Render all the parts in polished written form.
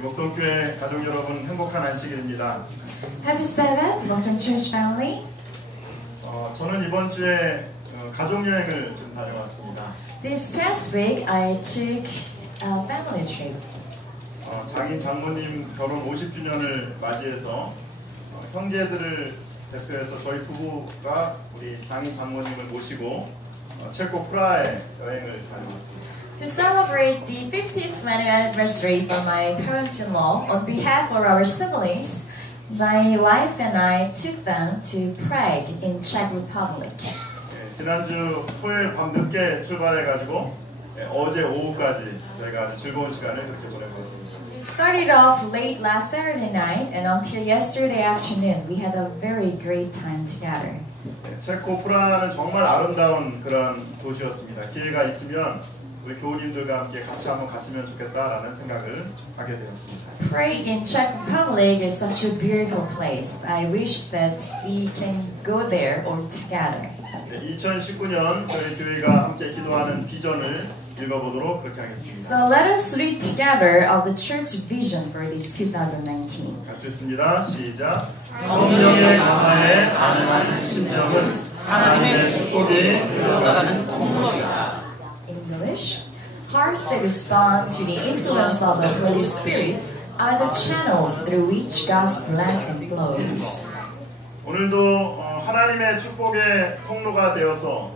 목동교회 가족 여러분 행복한 안식일입니다. Happy Sabbath, welcome church family. 저는 이번 주에 가족 여행을 좀 다녀왔습니다. This past week I took a family trip. 장인 장모님 결혼 50주년을 맞이해서 형제들을 대표해서 저희 부부가 우리 장인 장모님을 모시고 체코 프라하에 여행을 다녀왔습니다. To celebrate the 50th wedding anniversary for my parents-in-law, on behalf of our siblings, my wife and I took them to Prague in Czech Republic. 지난주 토요일 밤 늦게 출발해가지고 어제 오후까지 저희가 아주 즐거운 시간을 그렇게 보내고 있습니다. We started off late last Saturday night, and until yesterday afternoon, we had a very great time together. 체코 프라하는 정말 아름다운 그런 도시였습니다. 기회가 있으면 우리 교우님들과 함께 같이 한번 갔으면 좋겠다라는 생각을 하게 되었습니다. Prague in Czech Republic is such a beautiful place. I wish that we can go there all together. 2019년 저희 교회가 함께 기도하는 비전을 읽어보도록 그렇게 하겠습니다. So let us read together of the church vision for this 2019. 같이 읽습니다. 시작. 성령의 강화에 반응하는 심령은 하나님의 축복이 흘러가는 통로이다. English. Hearts that respond to the influence of the Holy Spirit are the channels through which God's blessing flows. 오늘도 하나님의 축복의 통로가 되어서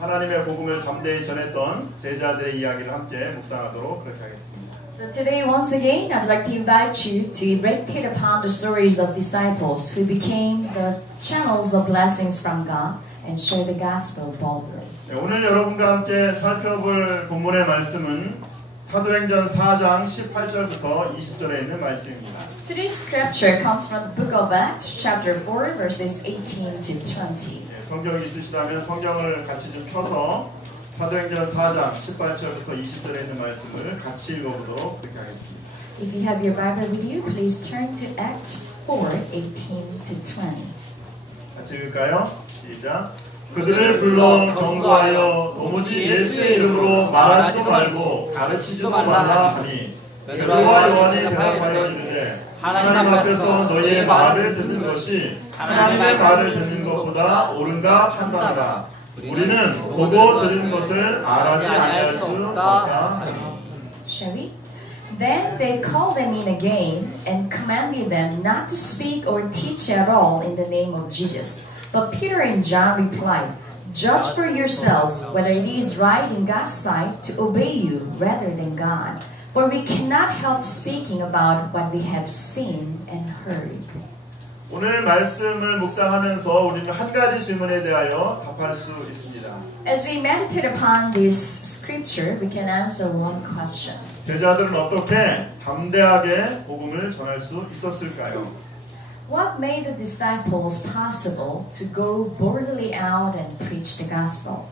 하나님의 복음을 담대히 전했던 제자들의 이야기를 함께 묵상하도록 그렇게 하겠습니다. So today, once again, I'd like to invite you to meditate upon the stories of disciples who became the channels of blessings from God and share the gospel boldly. 오늘 여러분과 함께 살펴볼 본문의 말씀은 사도행전 4장 18절부터 20절에 있는 말씀입니다. Today's scripture comes from the book of Acts, chapter 4, verses 18 to 20. 성경이 있으시다면 성경을 같이 좀 펴서 사도행전 4장 18절부터 20절에 있는 말씀을 같이 읽어보도록 그렇게 하겠습니다. If you have your Bible with you, please turn to Acts 4, 18 to 20. 같이 읽을까요? 시작. 그들을 불러 경고하여 도무지 예수의 이름으로 말하지도 말고 가르치지도 말라 하니 베드로와 요한이 대답하여 이르되 하나님 앞에서 너희의 말을 듣는 것이 하나님의 말을 듣는 것보다 옳은가 판단하라. 우리는 보고 들은 것을 말하지 아니할 수 없다. Shall we? Then they called them in again and commanded them not to speak or teach at all in the name of Jesus. But Peter and John replied, "Judge for yourselves whether it is right in God's sight to obey you rather than God. For we cannot help speaking about what we have seen and heard." 오늘 말씀을 묵상하면서 우리는 한 가지 질문에 대하여 답할 수 있습니다. As we meditate upon this scripture, we can answer one question. 제자들은 어떻게 담대하게 복음을 전할 수 있었을까요? What made the disciples possible to go boldly out and preach the gospel?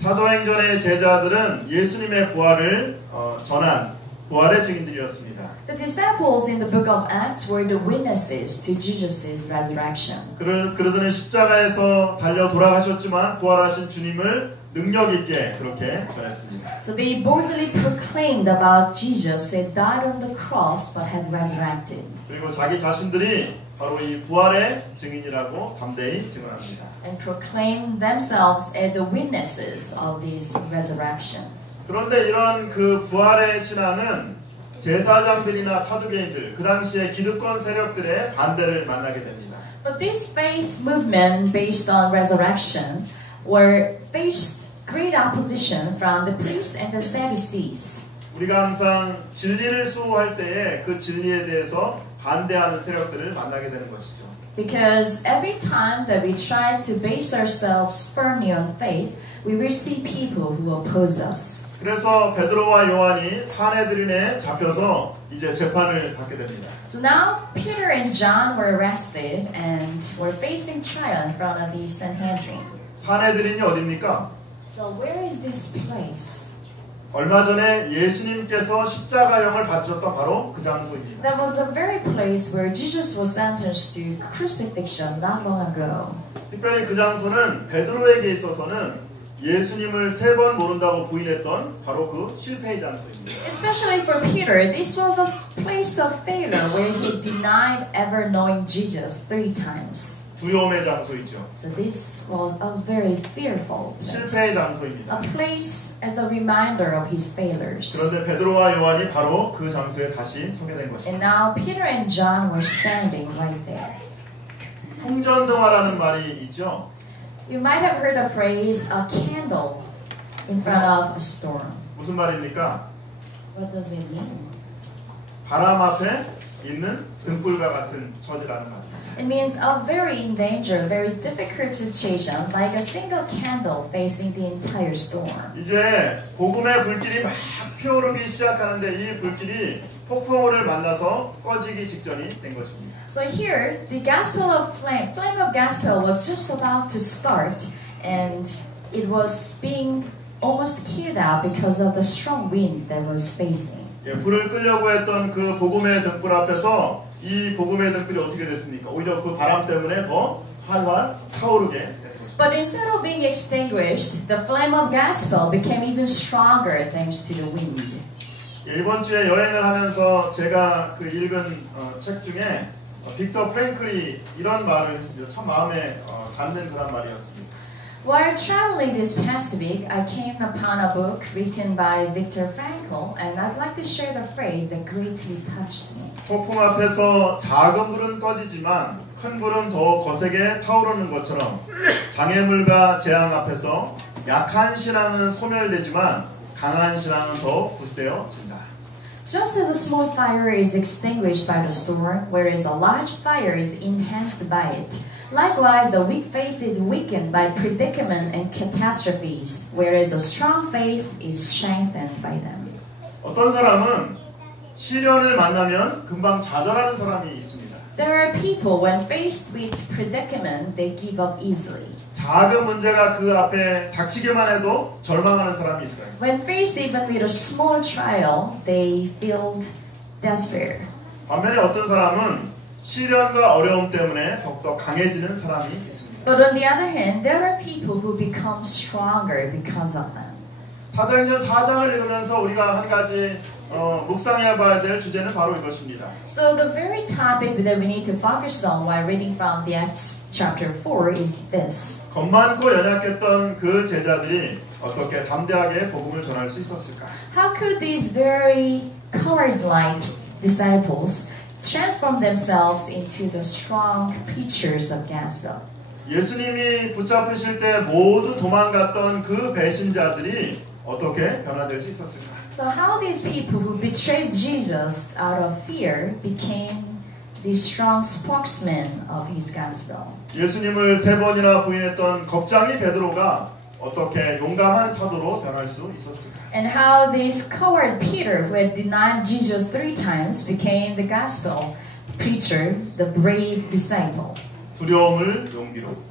사도행전의 제자들은 예수님의 부활을 전한 부활의 증인들이었습니다. The disciples in the book of Acts were the witnesses to Jesus' resurrection. 그들은 십자가에서 달려 돌아가셨지만 부활하신 주님을 능력 있게 그렇게 전했습니다. So they boldly proclaimed about Jesus who had died on the cross but had resurrected. 그리고 자기 자신들이 바로 이 부활의 증인이라고 담대히 증언합니다. And proclaimed themselves as the witnesses of this resurrection. 그런데 이런 그 부활의 신앙은 제사장들이나 사두개인들, 그 당시에 기득권 세력들의 반대를 만나게 됩니다. But this faith movement based on resurrection faced great opposition from the priests and the Sadducees. 우리가 항상 진리를 수호할 때에 그 진리에 대해서 반대하는 세력들을 만나게 되는 것이죠. Because every time that we try to base ourselves firmly on faith, we will see people who oppose us. 그래서 베드로와 요한이 산헤드린에 잡혀서 이제 재판을 받게 됩니다. So now Peter and John were arrested and were facing trial in front of the Sanhedrin. 산헤드린이 어디입니까? So where is this place? 얼마 전에 예수님께서 십자가형을 받으셨던 바로 그 장소입니다. That was the very place where Jesus was sentenced to crucifixion not long ago. 특별히 그 장소는 베드로에게 있어서는 예수님을 3번 모른다고 부인했던 바로 그 실패의 장소입니다. Especially for Peter, this was a place of failure where he denied ever knowing Jesus 3 times. 두려움의 장소이죠. So this was a very fearful place. 실패의 장소입니다. A place as a reminder of his failures. 그런데 베드로와 요한이 바로 그 장소에 다시 서게 된 것입니다. And now Peter and John were standing right there. 풍전등화라는 말이 있죠. You might have heard the phrase a candle in front of a storm. 무슨 말입니까? What does it mean? 바람 앞에 있는 등불과 같은 처지라는 말입니다. It means a very in danger, very difficult situation, like a single candle facing the entire storm. 이제 복음의 불길이 막 피어오르기 시작하는데 이 불길이 폭풍우를 만나서 꺼지기 직전이 된 것입니다. So here, the gospel of flame of gospel was just about to start, and it was being almost killed out because of the strong wind that was facing. 예, 불을 끄려고 했던 그 복음의 등불 앞에서 이 복음의 등불이 어떻게 됐습니까? 오히려 그 바람 때문에 더 활활 타오르게 된 것입니다. But instead of being extinguished, the flame of gospel became even stronger thanks to the wind. 예, 이번 주에 여행을 하면서 제가 그 읽은 책 중에 빅터 프랭클이 이런 말을 했습니다. 참 마음에 닿는 그런 말이었습니다. While traveling this past week, I came upon a book written by Viktor Frankl, and I'd like to share the phrase that greatly touched me. 폭풍 앞에서 작은 불은 꺼지지만 큰 불은 더 거세게 타오르는 것처럼 장애물과 재앙 앞에서 약한 신앙은 소멸되지만 강한 신앙은 더 굳세어진다. Just as a small fire is extinguished by the storm, whereas a large fire is enhanced by it, likewise a weak faith is weakened by predicament and catastrophes, whereas a strong faith is strengthened by them. 어떤 사람은 시련을 만나면 금방 좌절하는 사람이 있습니다. There are people, when faced with predicament, they give up easily. 작은 문제가 그 앞에 닥치기만 해도 절망하는 사람이 있어요. When faced even with a small trial, they feel despair. 반면에 어떤 사람은 시련과 어려움 때문에 더욱더 강해지는 사람이 있습니다. But on the other hand, there are people who become stronger because of them. 사도행전 4장을 읽으면서 우리가 한 가지 묵상해봐야 될 주제는 바로 이것입니다. So the very topic that we need to focus on while reading from the Acts chapter 4 is this. 겁 많고 연약했던 그 제자들이 어떻게 담대하게 복음을 전할 수 있었을까? How could these very coward-like disciples transform themselves into the strong preachers of gospel? 예수님이 붙잡으실 때 모두 도망갔던 그 배신자들이 어떻게 변화될 수 있었을까? So how these people who betrayed Jesus out of fear became the strong spokesman of his gospel? 예수님을 3번이나 부인했던 겁쟁이 베드로가 어떻게 용감한 사도로 변할 수 있었을까? And how this coward Peter, who had denied Jesus 3 times, became the gospel preacher, the brave disciple. 두려움을 용기로,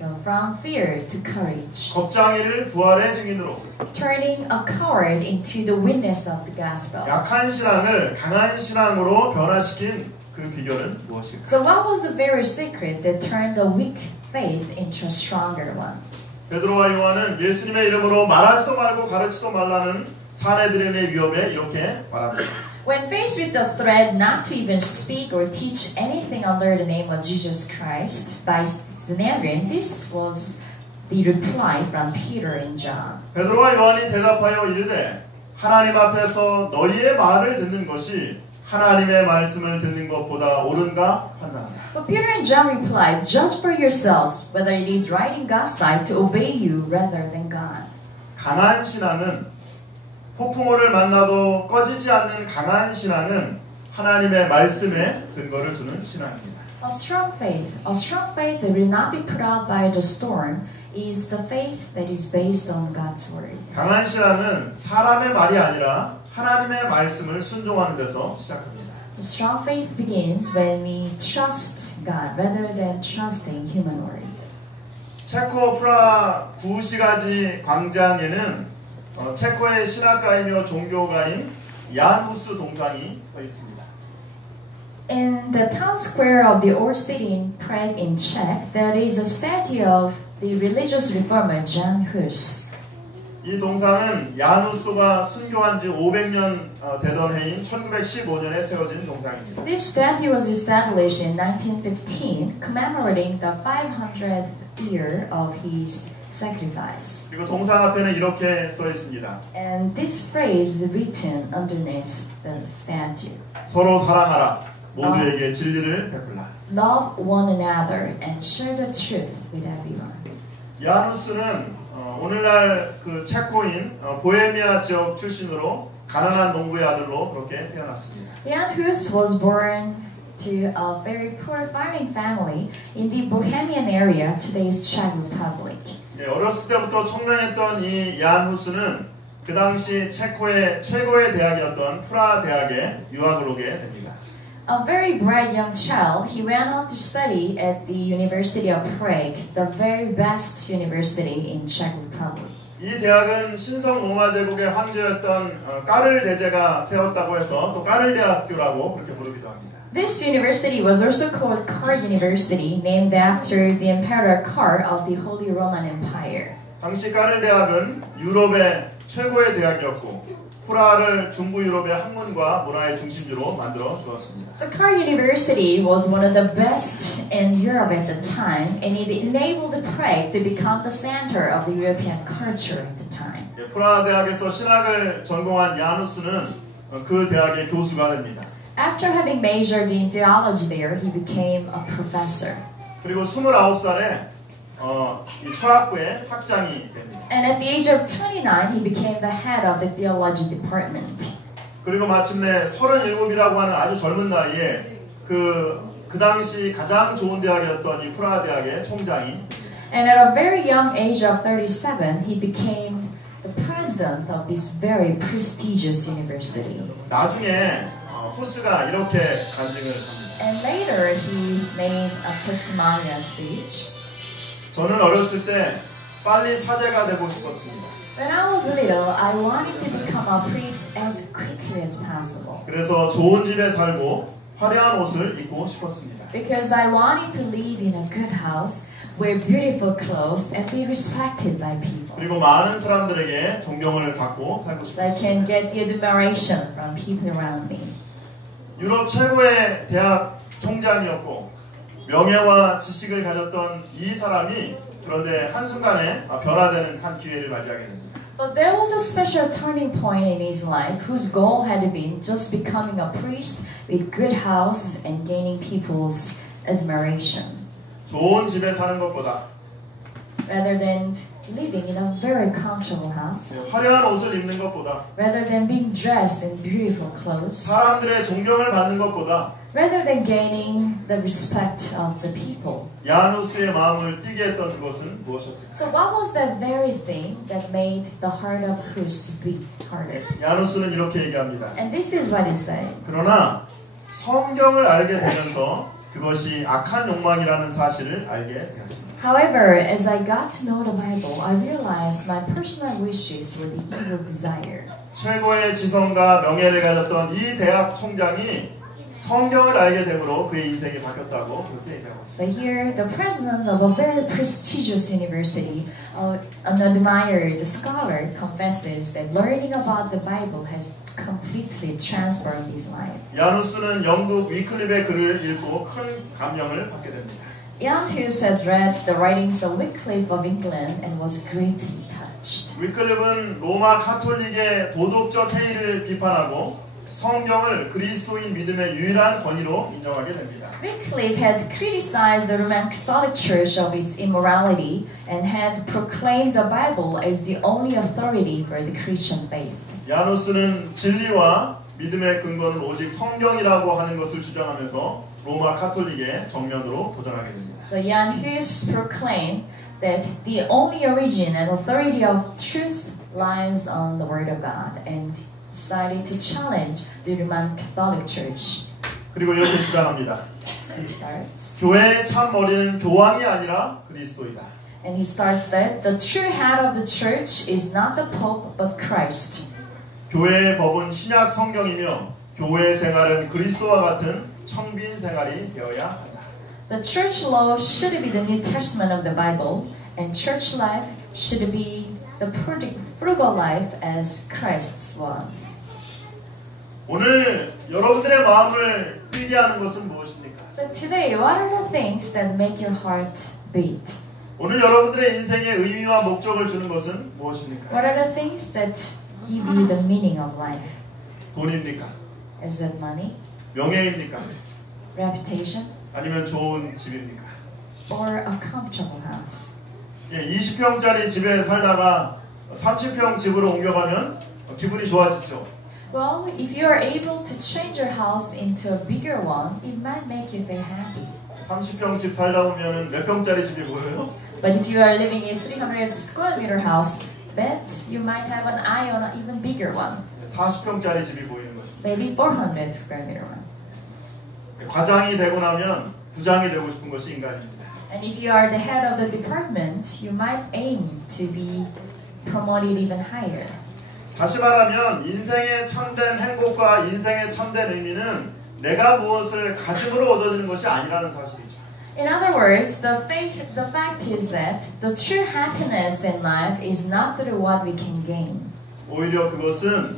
So from fear to courage, 겁쟁이를 부활의 증인으로, turning a coward into the witness of the gospel. 약한 신앙을 강한 신앙으로 변화시킨 그 비결은 무엇일까? So what was the very secret that turned a weak faith into a stronger one? 베드로와 요한은 예수님의 이름으로 말하지도 말고 가르치도 말라는 사내들의 위협에 이렇게 말합니다. When faced with the threat not to even speak or teach anything under the name of Jesus Christ by Sanhedrin, this was the reply from Peter and John. 베드로와 요한이 대답하여 이르되 하나님 앞에서 너희의 말을 듣는 것이 하나님의 말씀을 듣는 것보다 옳은가 판단한다. But Peter and John replied, "Judge for yourselves whether it is right in God's sight to obey you rather than God." 강한 신앙은 폭풍우를 만나도 꺼지지 않는 강한 신앙은 하나님의 말씀에 근거를 두는 신앙입니다. A strong faith that will not be put out by the storm, is the faith that is based on God's word. 강한 신앙은 사람의 말이 아니라 하나님의 말씀을 순종하는 데서 시작합니다. The strong faith begins when we trust God rather than trusting human word. 체코 프라 구시가지 광장에는 체코의 신학가이며 종교가인 얀 후스 동상이 서 있습니다. In the town square of the old city in Prague in Czech, there is a statue of the religious reformer John Hus. 이 동상은 야누스가 순교한 지 500년 되던 해인 1915년에 세워진 동상입니다. This statue was established in 1915, commemorating the 500th year of his sacrifice. 그리고 동상 앞에는 이렇게 써 있습니다. And this phrase is written underneath the statue. 서로 사랑하라. 모두에게 진리를 베풀라. Love one another and share the truth with everyone. 야누스는 오늘날 그 체코인 보헤미아 지역 출신으로 가난한 농부의 아들로 그렇게 태어났습니다. Jan Hus was born to a very poor farming family in the Bohemian area, today's Czech Republic. 예, 어렸을 때부터 청년했던 이 얀 후스는 그 당시 체코의 최고의 대학이었던 프라 대학에 유학을 오게 됩니다. A very bright young child, he went on to study at the University of Prague, the very best university in Czech Republic. 이 대학은 신성 로마 제국의 황제였던 까를 대제가 세웠다고 해서 또 까를 대학교라고 그렇게 부르기도 합니다. This university was also called Karl University, named after the Emperor Karl of the Holy Roman Empire. 당시 까를 대학은 유럽의 최고의 대학이었고 프라하를 중부 유럽의 학문과 문화의 중심지로 만들어 주었습니다. So Karl University was one of the best in Europe at the time, and it enabled Prague to become the center of the European culture at the time. 프라하 대학에서 신학을 전공한 야누스는 그 대학의 교수가 됩니다. After having majored in theology there, he became a professor. 그리고 29살에 이 철학부의 학장이 됩니다. And at the age of 29, he became the head of the theology department. 그리고 마침내 37이라고 하는 아주 젊은 나이에 그 당시 가장 좋은 대학이었던 이 프라하 대학의 총장이 And at a very young age of 37, he became the president of this very prestigious university. 나중에 후스가 이렇게 간증을 합니다. And later, he made a testimonial speech. 저는 어렸을 때 빨리 사제가 되고 싶었습니다. When I was little, I wanted to become a priest as quickly as possible. 그래서 좋은 집에 살고 화려한 옷을 입고 싶었습니다. Because I wanted to live in a good house, wear beautiful clothes, and be respected by people. 그리고 많은 사람들에게 존경을 받고 살고 So I 싶었습니다. can get the admiration from people around me. 유럽 최고의 대학 총장이었고 명예와 지식을 가졌던 이 사람이 그런데 한순간에 변화되는 한 기회를 맞이하게 됩니다. But there was a special turning point in his life whose goal had been just becoming a priest with good house and gaining people's admiration. 좋은 집에 사는 것보다 Rather than living in a very comfortable house, 화려한 옷을 입는 것보다 rather than being dressed in beautiful clothes, 사람들의 존경을 받는 것보다 rather than gaining the respect of the people. 야누스의 마음을 뛰게 했던 그것은 무엇이었을까? So what was that very thing that made the heart of Hus beat harder? 야누스는 이렇게 얘기합니다. And this is what is said. 그러나 성경을 알게 되면서 그것이 악한 욕망이라는 사실을 알게 되었습니다. However, as I got to know the Bible, I realized my personal wishes were the evil desire. 최고의 지성과 명예를 가졌던 이 대학 총장이 성경을 알게 되므로 그의 인생이 바뀌었다고 그렇게 얘기하고 있습니다. So here, the president of a very prestigious university, an admired scholar, confesses that learning about the Bible has completely transformed his life. 야누스는 영국 위클립의 글을 읽고 큰 감명을 받게 됩니다. Jan Hus had read the writings of Wycliffe of England and was greatly touched. 위클립은 로마 카톨릭의 도덕적 해이를 비판하고 성경을 그리스도인 믿음의 유일한 권위로 인정하게 됩니다. Wycliffe had criticized the Roman Catholic Church of its immorality and had proclaimed the Bible as the only authority for the Christian faith. 야누스는 진리와 믿음의 근거는 오직 성경이라고 하는 것을 주장하면서 로마 카톨릭의 정면으로 도전하게 됩니다. So Jan Hus proclaimed that the only origin and authority of truth lies on the Word of God and decided to challenge the Roman Catholic Church. 그리고 이렇게 주장합니다. He starts. 교회의 참 머리는 교황이 아니라 그리스도이다. And he starts that the true head of the church is not the Pope but Christ. 교회의 법은 신약 성경이며 교회 생활은 그리스도와 같은 청빈 생활이 되어야 한다. The church law should be the New Testament of the Bible, And church life should be the frugal life as Christ's was. 오늘 여러분들의 마음을 뛰게 하는 것은 무엇입니까? So today, what are the things that make your heart beat? 오늘 여러분들의 인생에 의미와 목적을 주는 것은 무엇입니까? What are the things that give you the meaning of life? 돈입니까? Is it money, 명예입니까? reputation, 아니면 좋은 집입니까? or a comfortable house? 20평짜리 집에 살다가 30평 집으로 옮겨가면 기분이 좋아지죠. Well, if you are able to change your house into a bigger one, it might make you very happy. 30평 집 살다 보면 몇 평짜리 집이 보여요? But if you are living in a 300 square meter house, bet you might have an eye on an even bigger one. 40평짜리 집이 보이는 거죠. Maybe 400 square meter one. 과장이 되고 나면 부장이 되고 싶은 것이 인간입니다. And if you are the head of the department, you might aim to be promoted even higher. 다시 말하면 인생의 참된 행복과 인생의 참된 의미는 내가 무엇을 가짐으로 얻어지는 것이 아니라는 사실이죠. In other words, the fact is that the true happiness in life is not through what we can gain. 오히려 그것은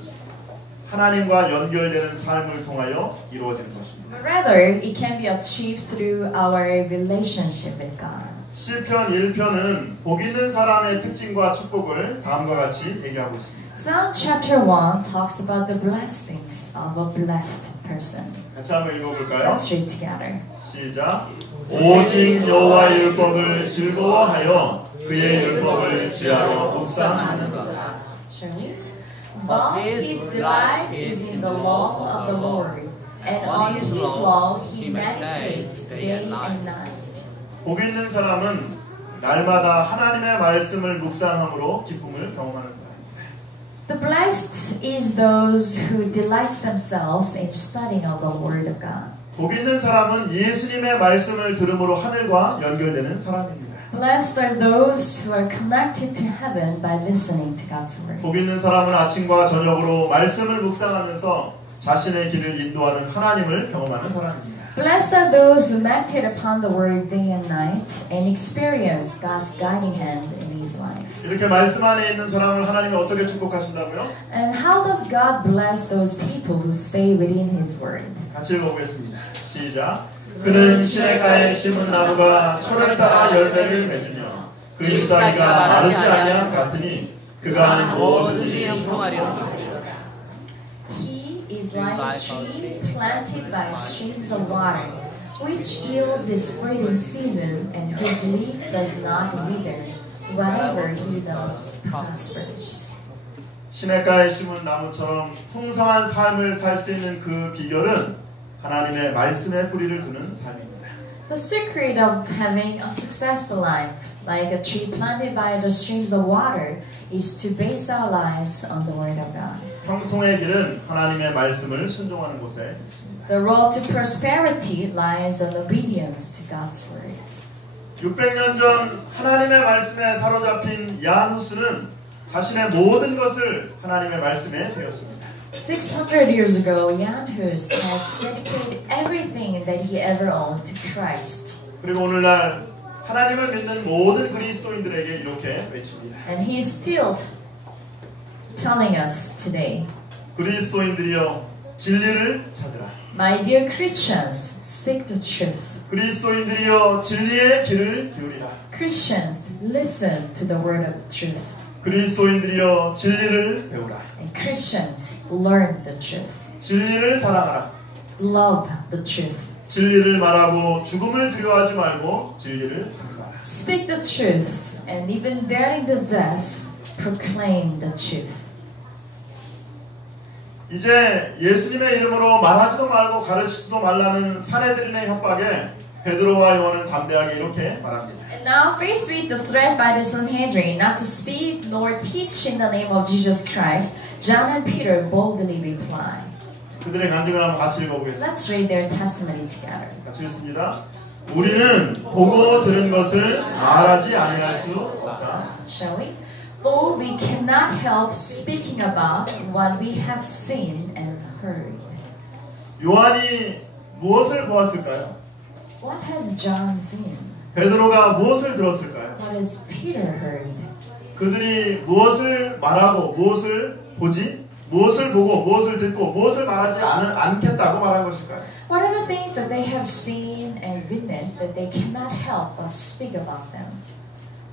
하나님과 연결되는 삶을 통하여 이루어지는 것입니다. But rather, it can be achieved through our relationship with God. 시편 1편은 복 있는 사람의 특징과 축복을 다음과 같이 얘기하고 있습니다. Psalm chapter 1 talks about the blessings of a blessed person. 같이 한번 읽어볼까요? Let's read together. 시작. 오직 여호와의 율법을 즐거워하여 그의 율법을 주야로 묵상하는 거다. Shall we? But his delight is in the law of the Lord, and on his law he meditates day and night. 복 있는 사람은 날마다 하나님의 말씀을 묵상함으로 기쁨을 경험하는 사람입니다. The blessed is those who delight themselves in studying of the Word of God. 복 있는 사람은 예수님의 말씀을 들음으로 하늘과 연결되는 사람입니다. Blessed are those who are connected to heaven by listening to God's Word. 복 있는 사람은 아침과 저녁으로 말씀을 묵상하면서 자신의 길을 인도하는 하나님을 경험하는 사람입니다. Blessed are those who meditate upon the Word day and night and experience God's guiding hand in his life. 이렇게 말씀 안에 있는 사람을 하나님이 어떻게 축복하신다고요? And how does God bless those people who stay within his Word? 같이 읽어보겠습니다. 시작. 그는 시냇가에 심은 나무가 철을 따라 열매를 맺으며 그 잎사귀가 마르지 아니함 같으니 그가 모든 일이 형통하리로다. He is like a tree planted by streams of water, which yields its fruit in season, and whose leaf does not wither. Whatever he does prospers. 시냇가에 심은 나무처럼 풍성한 삶을 살 수 있는 그 비결은 하나님의 말씀에 뿌리를 두는 삶입니다. The secret of having a successful life, like a tree planted by the streams of water, is to base our lives on the Word of God. 형통의 길은 하나님의 말씀을 순종하는 곳에 있습니다. The road to prosperity lies on obedience to God's Word. 600년 전 하나님의 말씀에 사로잡힌 야누스는 자신의 모든 것을 하나님의 말씀에 드렸습니다. 600 years ago, Jan Hus had dedicated everything that he ever owned to Christ. 그리고 오늘날 하나님을 믿는 모든 그리스도인들에게 이렇게 외칩니다. And he is still telling us today, 그리스도인들이여 진리를 찾으라. my dear Christians, seek the truth. 그리스도인들이여 진리의 길을 기울이라. Christians, listen to the word of truth. 그리스도인들이여 진리를 배우라. And Christians, learn the truth. 진리를 사랑하라. Love the truth. 진리를 말하고 죽음을 두려워하지 말고 진리를 선포하라. Speak the truth, and even daring the death, proclaim the truth. 이제 예수님의 이름으로 말하지도 말고 가르치지도 말라는 사내들인의 협박에 베드로와 요한은 담대하게 이렇게 말합니다. And now, faced with the threat by the Sanhedrin not to speak nor teach in the name of Jesus Christ, John and Peter boldly reply. 그들의 간증을 한번 같이 읽어보겠습니다. Let's read their testimony together. 같이 읽습니다. 우리는 보고 들은 것을 말하지 아니할 수 없다. Shall we? For we cannot help speaking about what we have seen and heard. 요한이 무엇을 보았을까요? What has John seen? 베드로가 무엇을 들었을까요? What has Peter heard? 그들이 무엇을 말하고 무엇을 보지? 무엇을 보고 무엇을 듣고 무엇을 말하지 않겠다고 말한 것일까요? What are the things that they have seen and witnessed that they cannot help but speak about them?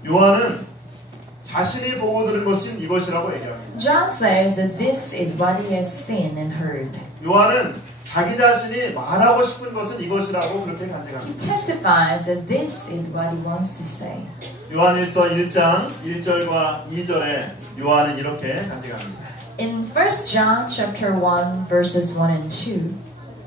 요한은 자신이 보고 들은 것이 이것이라고 얘기합니다. John says that this is what he has seen and heard. 요한은 자기 자신이 말하고 싶은 것은 이것이라고 그렇게 He 간증합니다. testifies that this is what he wants to say. 요한일서 1장 1절과 2절에 요한은 이렇게 간증합니다. In 1 John chapter 1 verses 1 and 2,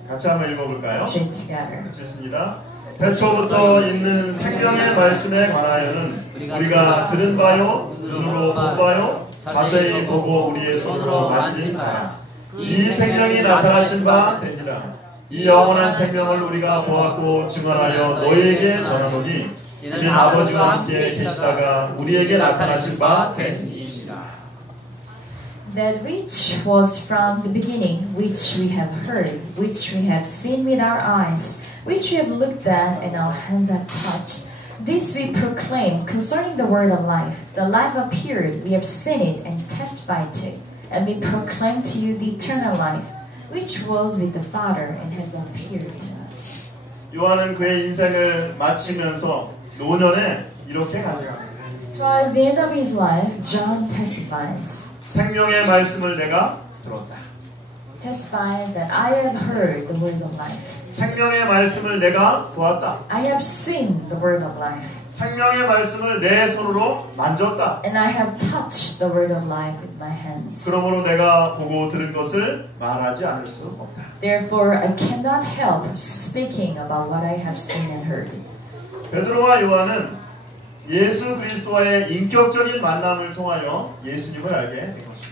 같이 한번 읽어볼까요? let's read together. 같이 읽습니다. 태초부터 있는 생명의 말씀에 관하여는 우리가 들은 바요, 눈으로 본 바요, 자세히 보고 우리의 손으로 만진 바라. 이 생명이 나타나신 바 됩니다. 이 영원한 생명을 우리가 보았고 증언하여 너희에게 전하노니 이는 아버지와 함께 계시다가 우리에게 나타나신 바 된 이시다. That which was from the beginning, which we have heard, which we have seen with our eyes, which we have looked at and our hands have touched, this we proclaim concerning the word of life. The life appeared, we have seen it and testified to it, and we proclaim to you the eternal life, which was with the Father and has appeared to us. 요한은 그의 인생을 마치면서 노년에 이렇게 간증합니다. Towards the end of his life, John testifies. 생명의 말씀을 내가 들었다. Testifies that I have heard the word of life. 생명의 말씀을 내가 보았다. I have seen the word of life. 생명의 말씀을 내 손으로 만졌다. And I have touched the word of life with my hands. 그러므로 내가 보고 들은 것을 말하지 않을 수 없다. Therefore, I cannot help speaking about what I have seen and heard. 베드로와 요한은 예수 그리스도와의 인격적인 만남을 통하여 예수님을 알게 된 것입니다.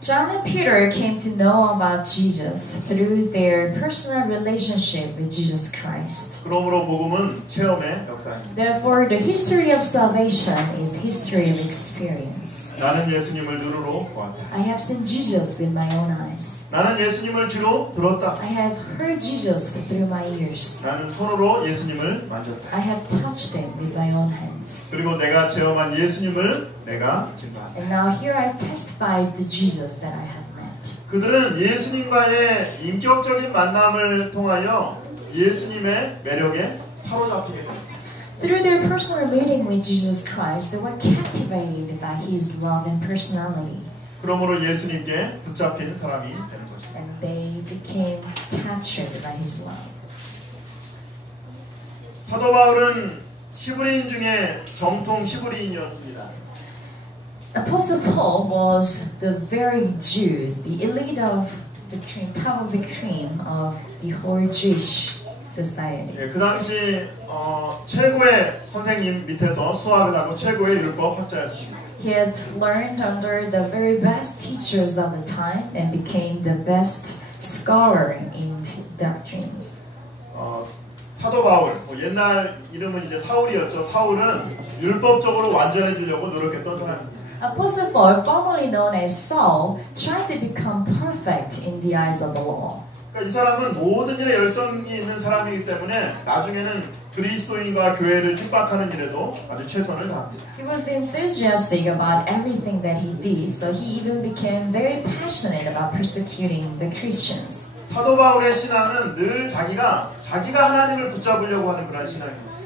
John and Peter came to know about Jesus through their personal relationship with Jesus Christ. 그러므로 복음은 체험의 역사입니다. Therefore, the history of salvation is history of experience. 나는 예수님을 눈으로 보았다. I have seen Jesus with my own eyes. 나는 예수님을 귀로 들었다. I have heard Jesus through my ears. 나는 손으로 예수님을 만졌다. I have touched him with my own hands. 그리고 내가 체험한 예수님을 내가 증거한다. And now here I testify to Jesus that I have met. 그들은 예수님과의 인격적인 만남을 통하여 예수님의 매력에 사로잡히게 됩니다. Through their personal meeting with Jesus Christ, they were captivated by His love and personality. 그러므로 예수님께 붙잡힌 사람이 되는 것입니다. And they became captured by His love. 사도 바울은 히브리인 중에 정통 히브리인이었습니다. Apostle Paul was the very Jew, the elite of the cream, top of the cream of the whole Jewish society. 그 당시 최고의 선생님 밑에서 수학을 하고 최고의 율법 학자였습니다. He had learned under the very best teachers of the time and became the best scholar in doctrines. 사도 바울, 옛날 이름은 이제 사울이었죠. 사울은 율법적으로 완전해지려고 노력했던 사람입니다. Apostle Paul, formerly known as Saul, tried to become perfect in the eyes of the law. 그러니까 이 사람은 모든 일에 열성이 있는 사람이기 때문에 나중에는 그리스도인과 교회를 핍박하는 일에도 아주 최선을 다합니다. He was enthusiastic about everything that he did, so he even became very passionate about persecuting the Christians. 사도 바울의 신앙은 늘 자기가 하나님을 붙잡으려고 하는 그런 신앙이었어요.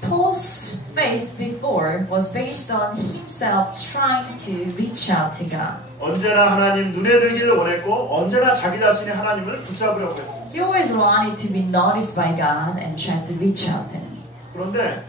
Paul's faith before was based on himself trying to reach out to God. 언제나 하나님 눈에 들기를 원했고 언제나 자기 자신이 하나님을 붙잡으려고 했습니다. He always wanted to be noticed by God and tried to reach out to him. 그런데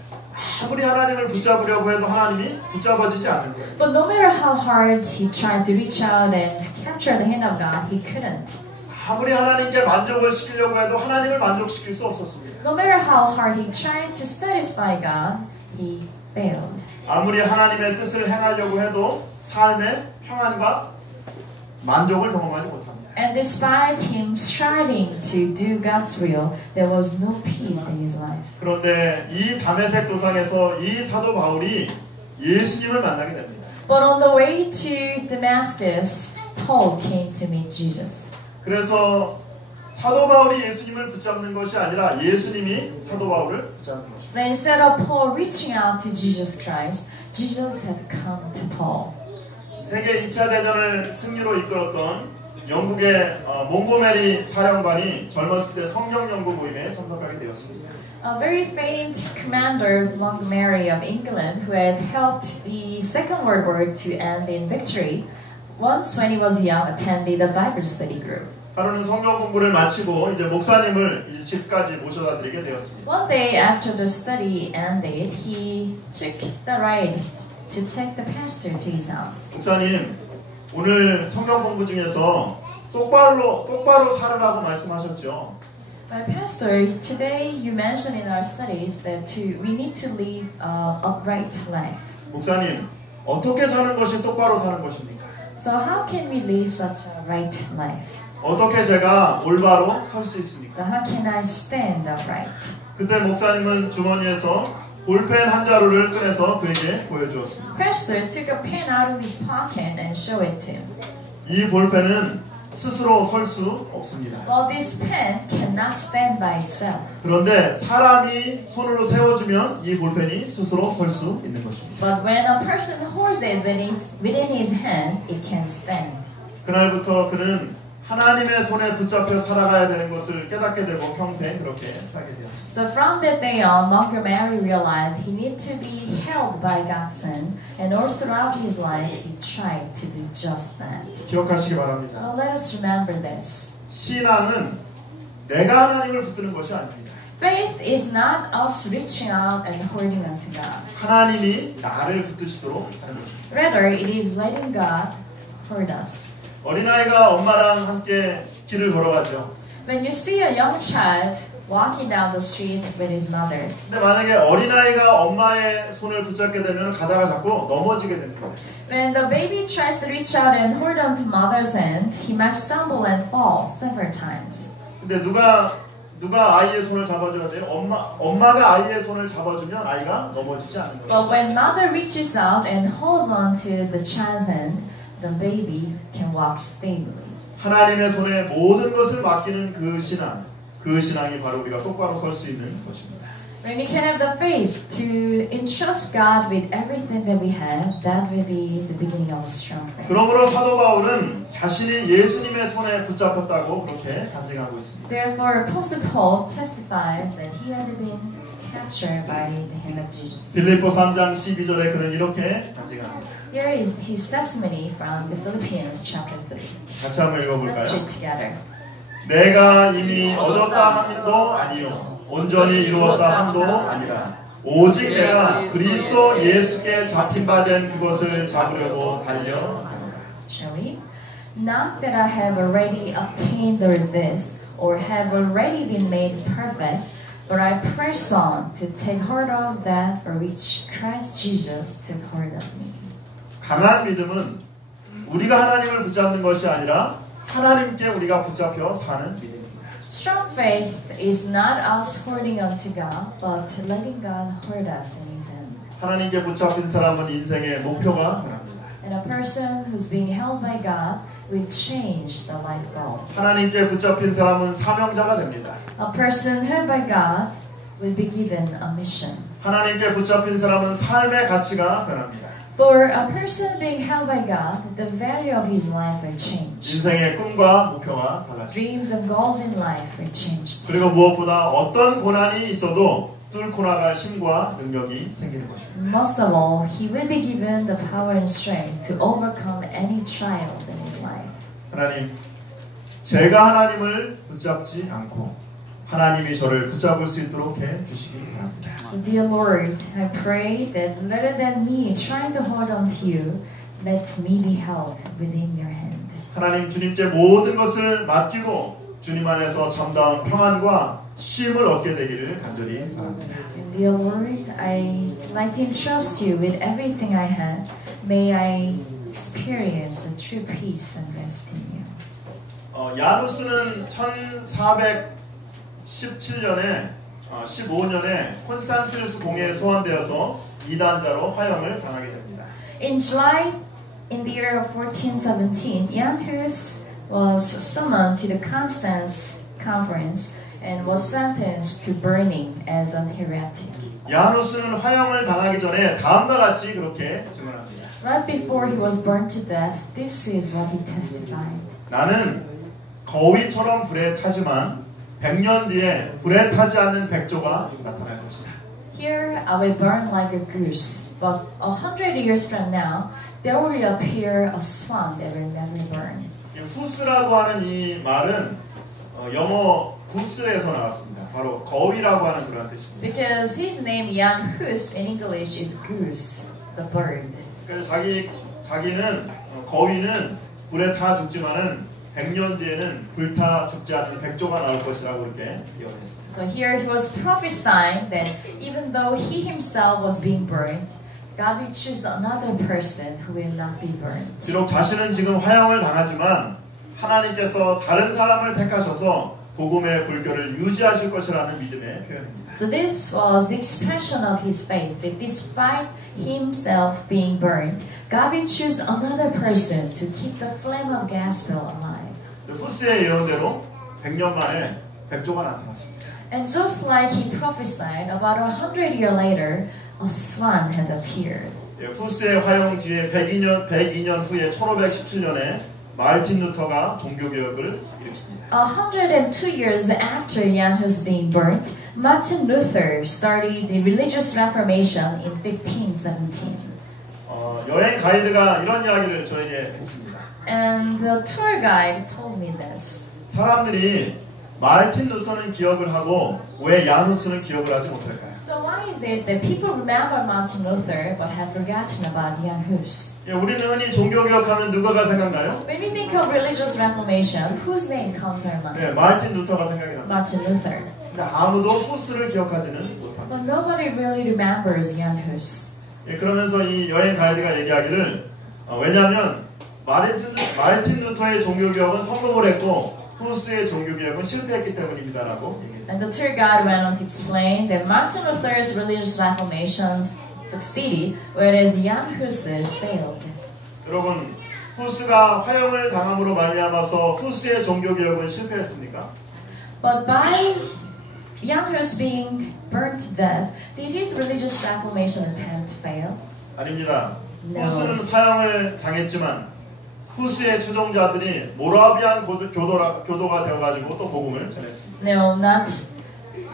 아무리 하나님을 붙잡으려고 해도 하나님이 붙잡아지지 않는 거예요. But no matter how hard he tried to reach out and capture the hand of God, he couldn't. 아무리 하나님께 만족을 시키려고 해도 하나님을 만족시킬 수 없었습니다. No matter how hard he tried to satisfy God, he failed. 아무리 하나님의 뜻을 행하려고 해도 삶의 평안과 만족을 경험하지 못합니다. And despite him striving to do God's will, there was no peace in his life. 그런데 이 다메섹 도상에서 이 사도 바울이 예수님을 만나게 됩니다. But on the way to Damascus, Paul came to meet Jesus. 그래서 사도 바울이 예수님을 붙잡는 것이 아니라 예수님이 사도 바울을 붙잡는 것입니다. So instead of Paul reaching out to Jesus Christ, Jesus had come to Paul. 세계 2차 대전을 승리로 이끌었던 영국의 몽고메리 사령관이 젊었을 때 성경 연구 모임에 참석하게 되었습니다. A very famed commander, Montgomery of England, who had helped the Second World War to end in victory, once when he was young attended a Bible study group. 하루는 성경 공부를 마치고 이제 목사님을 이제 집까지 모셔다 드리게 되었습니다. One day after the study ended, he took the ride to take the pastor to his house. 목사님, 오늘 성경 공부 중에서 똑바로 살으라고 말씀하셨죠. Pastor, today you mentioned in our studies that we need to live an upright life. 목사님, 어떻게 사는 것이 똑바로 사는 것입니까? So how can we live such a right life? 어떻게 제가 올바로 설 수 있습니까? So how can I stand upright? 그때 목사님은 주머니에서 볼펜 한 자루를 꺼내서 그에게 보여주었습니다. Pastor took a pen out of his pocket and showed it to him. 이 볼펜은 스스로 설 수 없습니다. Well, this pen cannot stand by itself. 그런데 사람이 손으로 세워주면 이 볼펜이 스스로 설 수 있는 것입니다. But when a person holds it within his hand, it can stand. 그날부터 그는 하나님의 손에 붙잡혀 살아가야 되는 것을 깨닫게 되고 평생 그렇게 살게 되었습니다. So from that day on, Montgomery realized he needed to be held by God's hand, and all throughout his life, he tried to do just that. 기억하시기 바랍니다. So let us remember this. 신앙은 내가 하나님을 붙드는 것이 아닙니다. Faith is not us reaching out and holding on to God. 하나님이 나를 붙드시도록 하는 것입니다. Rather, it is letting God hold us. 어린아이가 엄마랑 함께 길을 걸어가죠. When you see a young child walking down the street with his mother, 근데 만약에 어린아이가 엄마의 손을 붙잡게 되면 가다가 자꾸 넘어지게 됩니다. when the baby tries to reach out and hold on to mother's hand, he might stumble and fall several times. 근데 누가 아이의 손을 잡아줘야 돼요? 엄마가 아이의 손을 잡아주면 아이가 넘어지지 않는 거죠. But when mother reaches out and holds on to the child's hand, the baby can walk stably. 하나님의 손에 모든 것을 맡기는 그 신앙이 바로 우리가 똑바로 설 수 있는 것입니다. When we can have the faith to entrust God with everything that we have, that will be the beginning of a strong faith. 그러므로 사도 바울은 자신이 예수님의 손에 붙잡혔다고 그렇게 간증하고 있습니다. Therefore, Apostle Paul testifies that he had been captured by the hand of Jesus. 빌립보 3장 12절에 그는 이렇게 간증합니다. Here is his testimony from the Philippians chapter 3. 같이 한번 Let's 읽어볼까요? read together. 내가 이미 얻었다 함도 아니요 온전히 이루었다 함도 아니라 오직 내가 그리스도 예수께 잡힌 바 된 그것을 잡으려고 달려가노라. Shall we? Not that I have already obtained this or have already been made perfect, but I press on to take hold of that for which Christ Jesus took hold of me. 강한 믿음은 우리가 하나님을 붙잡는 것이 아니라 하나님께 우리가 붙잡혀 사는 믿음입니다. Strong faith is not us holding on to God, but letting God hold us in His hand. 하나님께 붙잡힌 사람은 인생의 목표가 변합니다. And a person who's being held by God will change the life goal. 하나님께 붙잡힌 사람은 사명자가 됩니다. A person held by God will be given a mission. 하나님께 붙잡힌 사람은 삶의 가치가 변합니다. For a person being held by God, the value of his life will change. 인생의 꿈과 목표가 달라집니다. Dreams and goals in life will change. 그리고 무엇보다 어떤 고난이 있어도 뚫고 나갈 힘과 능력이 생기는 것입니다. Most of all, he will be given the power and strength to overcome any trials in his life. 하나님, 제가 하나님을 붙잡지 않고 하나님이 저를 붙잡을 수 있도록 해 주시기 바랍니다. So, dear Lord, I pray that rather than me trying to hold on to you, let me be held within your hand. 하나님 주님께 모든 것을 맡기고 주님 안에서 참다운 평안과 쉼을 얻게 되기를 간절히 바랍니다. And dear Lord, I like to entrust you with everything I have. May I experience the true peace and rest in you. 야누스는 1417년에 15년에 콘스탄티누스 공회에 소환되어서 이단자로 화형을 당하게 됩니다. In July, in the year of 1417, Jan Hus was summoned to the conference and was sentenced to burning as an heretic. 야누스는 화형을 당하기 전에 다음과 같이 그렇게 증언합니다. Right before he was burned to death, this is what he testified. 나는 거위처럼 불에 타지만 100년 뒤에 불에 타지 않는 백조가 나타날 것이다. Here I will burn like a goose, but 100 years from now, there will appear a swan that will never burn. 후스라고 하는 이 말은 영어 구스에서 나왔습니다. 바로 거위라고 하는 그런 뜻입니다. Because his name Jan Hus in English is goose, the bird. 그래서 자기는 거위는 불에 타 죽지만은 100년 뒤에는 불타 죽지 않는 백조가 나올 것이라고 이렇게 예언했습니다. So here he was prophesying that even though he himself was being burned, God will choose another person who will not be burned. 비록 자신은 지금 화형을 당하지만 하나님께서 다른 사람을 택하셔서 복음의 불교를 유지하실 것이라는 믿음의 표현입니다. So this was the expression of his faith, that despite himself being burned, God will choose another person to keep the flame of gospel alive. 후스의 예언대로 100년 만에 백조가 나타났습니다. And just like he prophesied, about 100 years later, a swan had appeared. 후스의 화형 뒤에 102년 후에 1517년에 마르틴 루터가 종교개혁을 일으킵니다. 102 years after Jan Hus being burnt, Martin Luther started the religious reformation in 1517. 여행 가이드가 이런 이야기를 저에게 했습니다. And the tour guide told me this. 사람들이 마르틴 루터는 기억을 하고 왜 야누스는 기억을 하지 못할까요? So why is it that people remember Martin Luther but have forgotten about Jan Hus? 우리는 흔히 종교개혁하면 누가가 생각나요? When we think of religious reformation, whose name comes to our mind? 마르틴 루터가 생각이 납니다. Martin Luther. 근데 아무도 후스를 기억하지는 못합니다. But nobody really remembers Jan Hus. 그러면서 이 여행 가이드가 얘기하기를 왜냐하면 마르틴 루터의 종교개혁은 성공을 했고 후스의 종교개혁은 실패했기 때문입니다라고 얘기했습니다. And the tour guide went on to explain that Martin Luther's religious reformations succeeded, whereas Jan Hus's failed. 여러분, 후스가 화형을 당함으로 말미암아서 후스의 종교개혁은 실패했습니까? But by Jan Hus being burnt to death, did his religious reformation attempt fail? 아닙니다. No. 후스는 화형을 당했지만 후스의 추종자들이 모라비안 교도가 되어가지고 또 복음을 전했습니다. No, not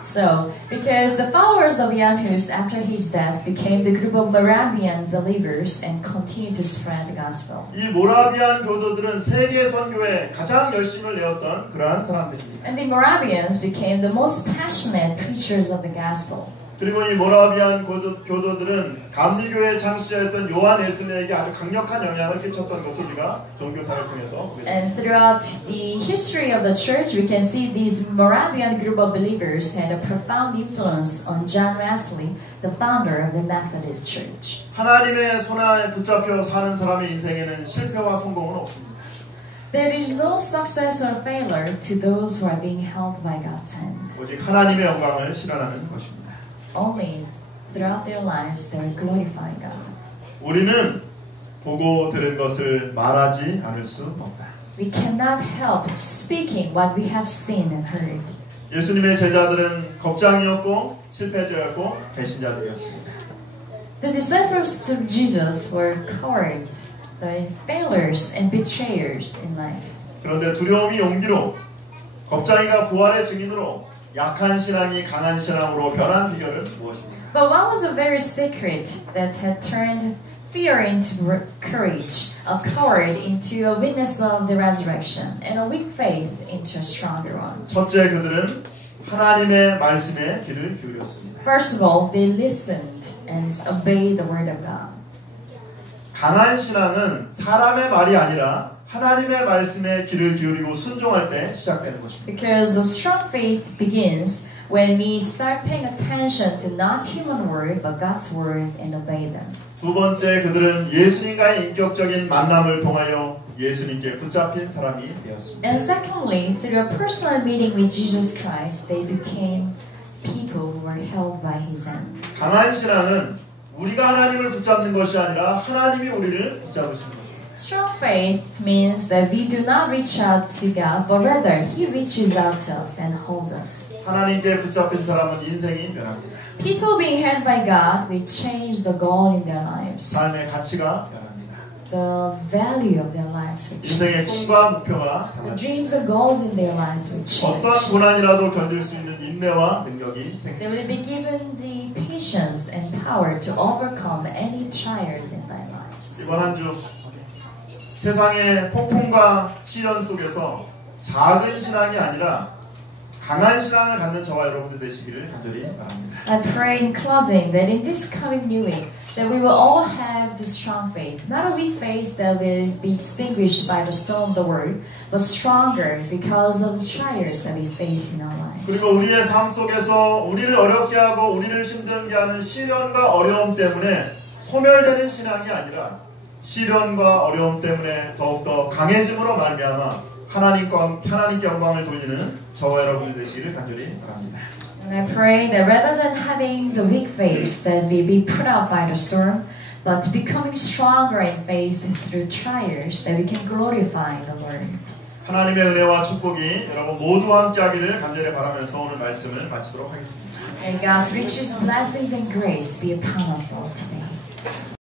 so. Because the followers of Jan Hus after his death became the group of Moravian believers and continued to spread the gospel. 이 모라비안 교도들은 세계 선교에 가장 열심을 내었던 그러한 사람들입니다. And the Moravians became the most passionate preachers of the gospel. 그리고 이 모라비안 교도들은 감리교의 창시자였던 요한 웨슬레에게 아주 강력한 영향을 끼쳤던 것을 우리가 종교사를 통해서 보게 됩니다. And throughout the history of the church, we can see these Moravian group of believers had a profound influence on John Wesley, the founder of the Methodist Church. 하나님의 손에 붙잡혀 사는 사람의 인생에는 실패와 성공은 없습니다. There is no success or failure to those who are being held by God's hand. 오직 하나님의 영광을 실현하는 것입니다. Only throughout their lives they are glorifying God. 우리는 보고 들은 것을 말하지 않을 수 없다. We cannot help speaking what we have seen and heard. 예수님의 제자들은 겁장이었고 실패자였고 배신자들이었습니다. The disciples of Jesus were cowards, the failures and betrayers in life. 그런데 두려움이 용기로, 겁장이가 부활의 증인으로 약한 신앙이 강한 신앙으로 변한 비결은 무엇입니까? But what was the very secret that had turned fear into courage, a coward into a witness of the resurrection, and a weak faith into a stronger one? 첫째, 그들은 하나님의 말씀에 귀를 기울였습니다. First of all, they listened and obeyed the word of God. 강한 신앙은 사람의 말이 아니라 하나님의 말씀에 귀를 기울이고 순종할 때 시작되는 것입니다. Because a strong faith begins when we start paying attention to not human word but God's word and obey them. 두 번째, 그들은 예수님과의 인격적인 만남을 통하여 예수님께 붙잡힌 사람이 되었습니다. And secondly, through a personal meeting with Jesus Christ, they became people who were held by His hand. 강한 신앙은 우리가 하나님을 붙잡는 것이 아니라 하나님이 우리를 붙잡으시는 것입니다. Strong faith means that we do not reach out to God, but rather He reaches out to us and holds us. 하나님께 붙잡힌 사람은 인생이 변합니다. People being held by God will change the goal in their lives. 삶의 가치가 변합니다. The value of their lives will 인생의 change. 꿈과 목표가 The 변합니다. dreams and goals in their lives will 어떤 change. 고난이라도 견딜 수 있는 인내와 능력이 생깁니다. They will be given the patience and power to overcome any trials in their lives. 이번 한 주 세상의 폭풍과 시련 속에서 작은 신앙이 아니라 강한 신앙을 갖는 저와 여러분들 되시기를 간절히 바랍니다. I pray in closing that in this coming new week that we will all have the strong faith, not a weak faith that will be extinguished by the storm of the world, but stronger because of the trials that we face in our lives. 그리고 우리의 삶 속에서 우리를 어렵게 하고 우리를 힘들게 하는 시련과 어려움 때문에 소멸되는 신앙이 아니라 시련과 어려움 때문에 더욱더 강해짐으로 말미암아 하나님께 영광을 돌리는 저와 여러분들 되시기를 간절히 바랍니다. And I pray that rather than having the weak faith that will be put out by the storm, but becoming stronger in faith through trials, that we can glorify the Lord. 하나님의 은혜와 축복이 여러분 모두 함께하기를 간절히 바라면서 오늘 말씀을 마치도록 하겠습니다. And God's richest blessings and grace be upon us all today.